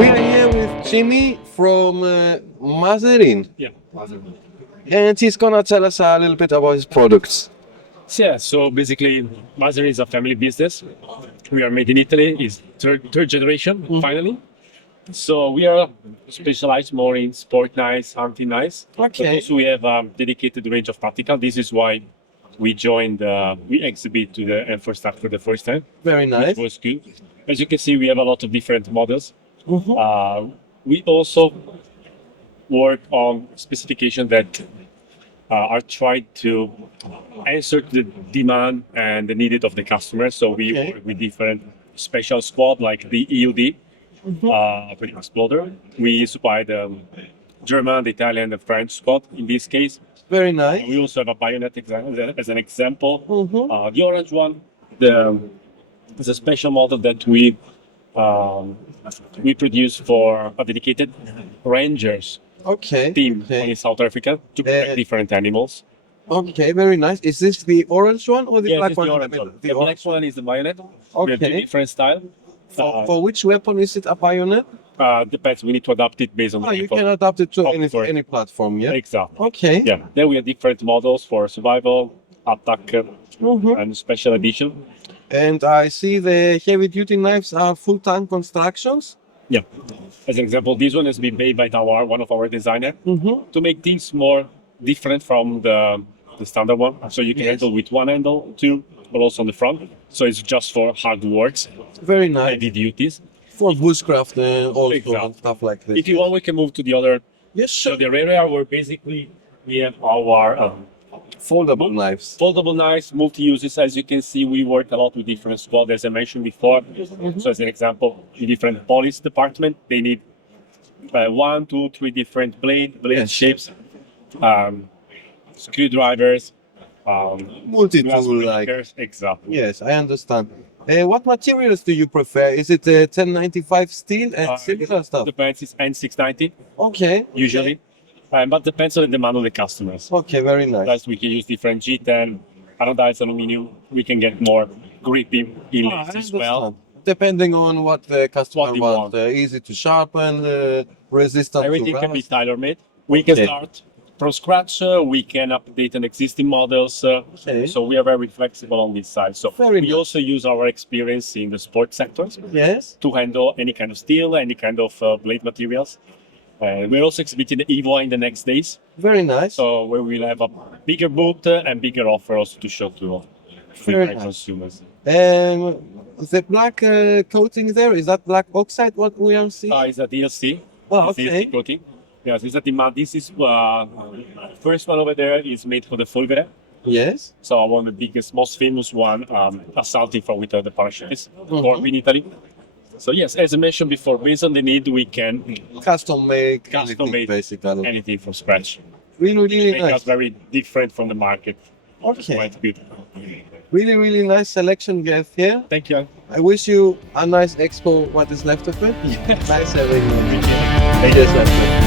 We're here with Jimmy from Maserin, Yeah. and he's gonna tell us a little bit about his products. Yeah, so basically, Maserin is a family business. We are made in Italy, is third generation, finally. So we are specialized more in sport knives, hunting knives. But Okay. also we have a dedicated range of tactical. This is why we exhibit to the Enforce Tac for the first time, Very which nice. was good. As you can see, we have a lot of different models. We also work on specifications that are trying to answer the demand and the needed of the customer. So we Okay. work with different special squad like the EUD, pretty exploder. We supply the German, the Italian, the French squad in this case. Very nice. We also have a bayonet as an example. Mhm. The orange one, is a special model that we produce for a dedicated rangers Okay. team Okay. in South Africa to protect different animals. Okay. Very nice. Is this the orange one or the Yes, black it's one? the in orange middle? one. The black one is the bayonet. We have two Okay. different styles. For which weapon is it? A bayonet? Depends. We need to adapt it based on Oh, the you info. can adapt it to Of course. any platform. Yeah. Exactly. Okay. Yeah. Then we have different models for survival, attack, Mhm. and special edition. And I see the heavy-duty knives are full-time constructions. Yeah. As an example, this one has been made by one of our designers Mm-hmm. to make things more different from the standard one. So you can Yes. handle with one handle, two, but also on the front. So it's just for hard works, Very nice. heavy duties. For bushcraft also Exactly. and stuff like this. If you want, we can move to the other. Yes, So sure. the area where basically we have our Foldable knives. foldable knives, multi-uses. As you can see, we work a lot with different squads, as I mentioned before. So as an example, in different police department, they need 1, 2, 3 different blade Yes. shapes, screwdrivers, Multi-tool glass like. breakers. Exactly. Yes, I understand. What materials do you prefer? Is it 1095 steel and similar stuff? Depends. It's N690 Okay. usually, but depends on the demand of the customers. Okay, very nice. Plus, we can use different G10, anodized aluminum. We can get more grippy inlays I as well. understand. Depending on what the customer What they wants. want. Easy to sharpen, resistant Everything to can be rust. tailor-made. We can Okay. start from scratch. We can update on existing models. Okay. So we are very flexible on this side. So Very we nice. also use our experience in the sports sectors Yes. to handle any kind of steel, any kind of blade materials. We're also exhibiting the EVO in the next days. Very nice. So where we'll have a bigger booth and bigger offer also to show to Very different nice. consumers. The black coating there, is that black oxide what we are seeing? It's a DLC. Oh, It's okay. DLC coating. Yes, it's a demand. This is first one over there is made for the Fulgure. Yes. So one of the biggest, most famous one, assaulting from with the parachutes, Mhm. born in Italy. So yes, as I mentioned before, based on the need, we can Custom make Custom anything, made. basically. anything from scratch. Really, really Make us nice. very different from the market. Okay. Quite good. Really, really nice selection you have here. Thank you. I wish you a nice expo, what is left of it. Nice having you. Thank you. Yes,